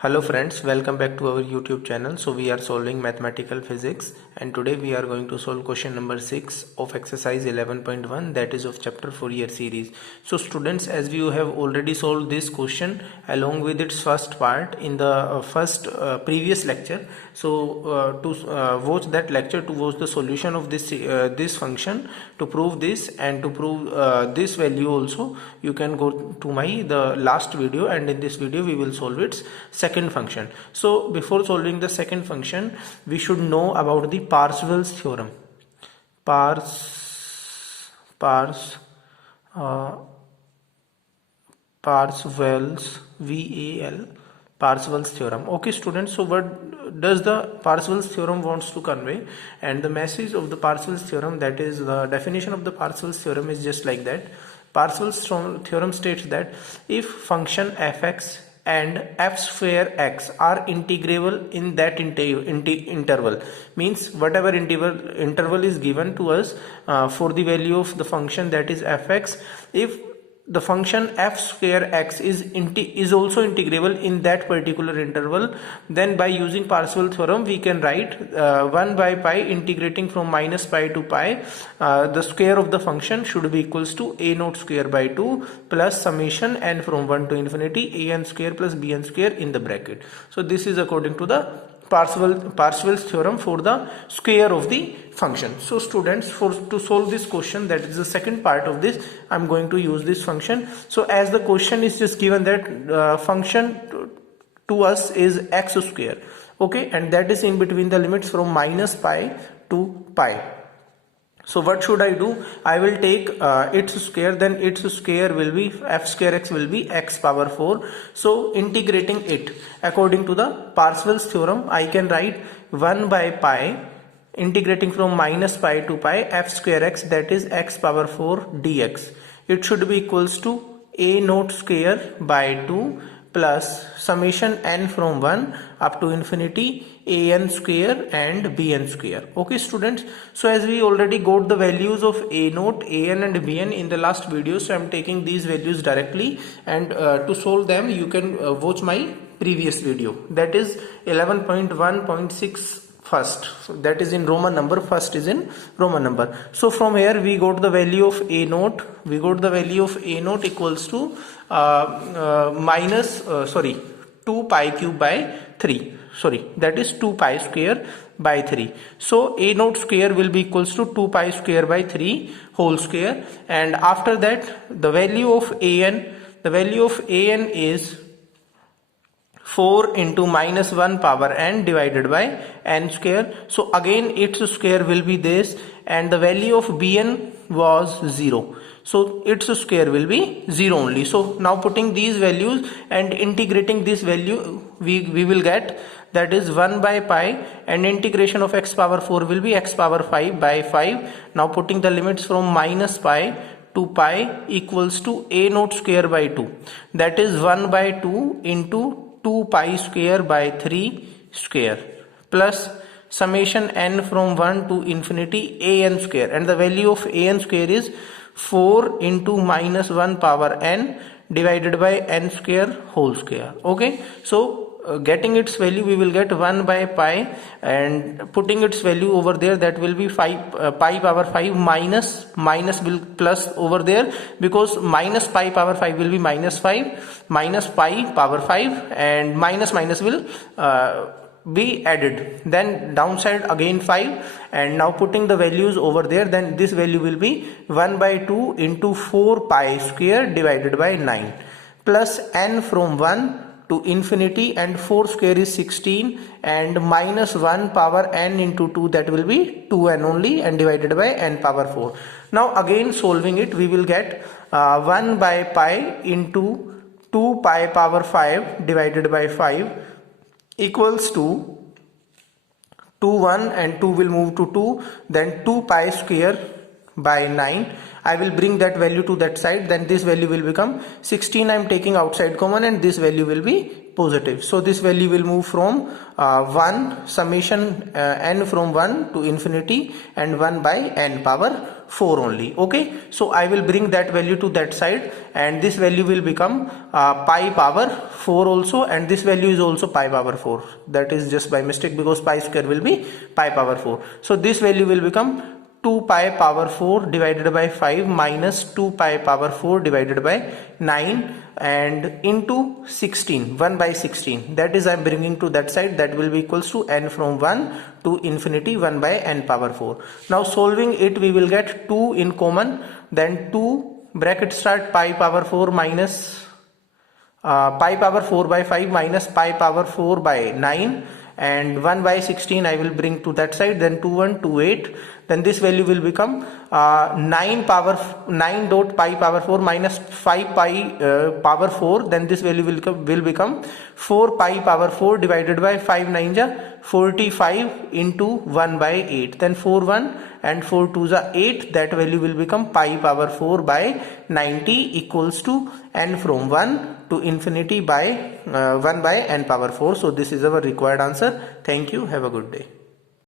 Hello friends, welcome back to our YouTube channel. So we are solving mathematical physics and today we are going to solve question number 6 of exercise 11.1, that is of chapter Fourier series. So students, as you have already solved this question along with its first part in the first previous lecture. So to watch that lecture, to watch the solution of this function, to prove this and to prove this value also, you can go to the last video, and in this video we will solve its second function. So before solving the second function, we should know about the Parseval's theorem. Parseval's Parseval's theorem. Okay students, so what does the Parseval's theorem wants to convey? And the message of the Parseval's theorem, that is the definition of the Parseval's theorem, is just like that. Parseval's theorem states that if function fx and f square x are integrable in that interval, means whatever interval is given to us for the value of the function, that is fx, if the function f square x is also integrable in that particular interval, then by using Parseval theorem we can write 1 by pi integrating from minus pi to pi, the square of the function should be equals to a naught square by 2 plus summation n from 1 to infinity a n square plus b n square in the bracket. So this is according to the Parseval's theorem for the square of the function. So students, to solve this question, that is the second part of this, I'm going to use this function. So as the question is just given that function to us is x square, okay, and that is in between the limits from minus pi to pi. So what should I do? I will take its square, then its square will be f square x will be x power 4. So integrating it according to the Parseval's theorem, I can write 1 by pi integrating from minus pi to pi f square x, that is x power 4 dx. It should be equals to a naught square by 2 plus summation n from 1 up to infinity a n square and b n square. Okay students, so as we already got the values of a naught, a n and b n in the last video, so I am taking these values directly, and to solve them you can watch my previous video, that is 11.1.6 first. So that is in Roman number, first is in Roman number. So from here we got the value of a naught, equals to 2 pi cube by 3, that is 2 pi square by 3. So a naught square will be equals to 2 pi square by 3 whole square, and after that the value of an is 4 into minus 1 power n divided by n square. So again its square will be this, and the value of bn was 0. So its square will be 0 only. So now putting these values and integrating this value, we will get, that is 1 by pi, and integration of x power 4 will be x power 5 by 5. Now putting the limits from minus pi to pi equals to a naught square by 2, that is 1 by 2 into 2 pi square by 3 square plus summation n from 1 to infinity a n square, and the value of a n square is 4 into minus 1 power n divided by n square whole square. Okay, so getting its value, we will get 1 by pi, and putting its value over there, that will be 5 pi power 5 minus will plus over there, because minus pi power 5 will be minus 5 minus pi power 5, and minus will be added, then downside again 5, and now putting the values over there, then this value will be 1 by 2 into 4 pi square divided by 9 plus n from 1 to infinity, and 4 square is 16, and minus 1 power n into 2, that will be 2n only, and divided by n power 4. Now again solving it, we will get 1 by pi into 2 pi power 5 divided by 5 equals to 2 1, and 2 will move to 2, then 2 pi square by 9. I will bring that value to that side, then this value will become 16. I am taking outside common, and this value will be positive. So this value will move from 1 summation n from 1 to infinity, and 1 by n power 4 only. Okay, so I will bring that value to that side, and this value will become pi power 4 also, and this value is also pi power 4. That is just by mistake, because pi square will be pi power 4. So this value will become 2 pi power 4 divided by 5 minus 2 pi power 4 divided by 9 and into 16, 1 by 16. That is I am bringing to that side. That will be equals to n from 1 to infinity 1 by n power 4. Now solving it, we will get 2 in common, then 2 bracket start pi power 4 minus pi power 4 by 5 minus pi power 4 by 9 and 1 by 16 I will bring to that side, then 2 1 2 8, then this value will become 9 dot pi power 4 minus 5 pi power 4, then this value will become 4 pi power 4 divided by 5 9 ja 45 into 1 by 8, then 4 1 and 4 2 ja 8, that value will become pi power 4 by 90 equals to n from 1 to infinity by 1 by n power 4. So this is our required answer. Thank you. Have a good day.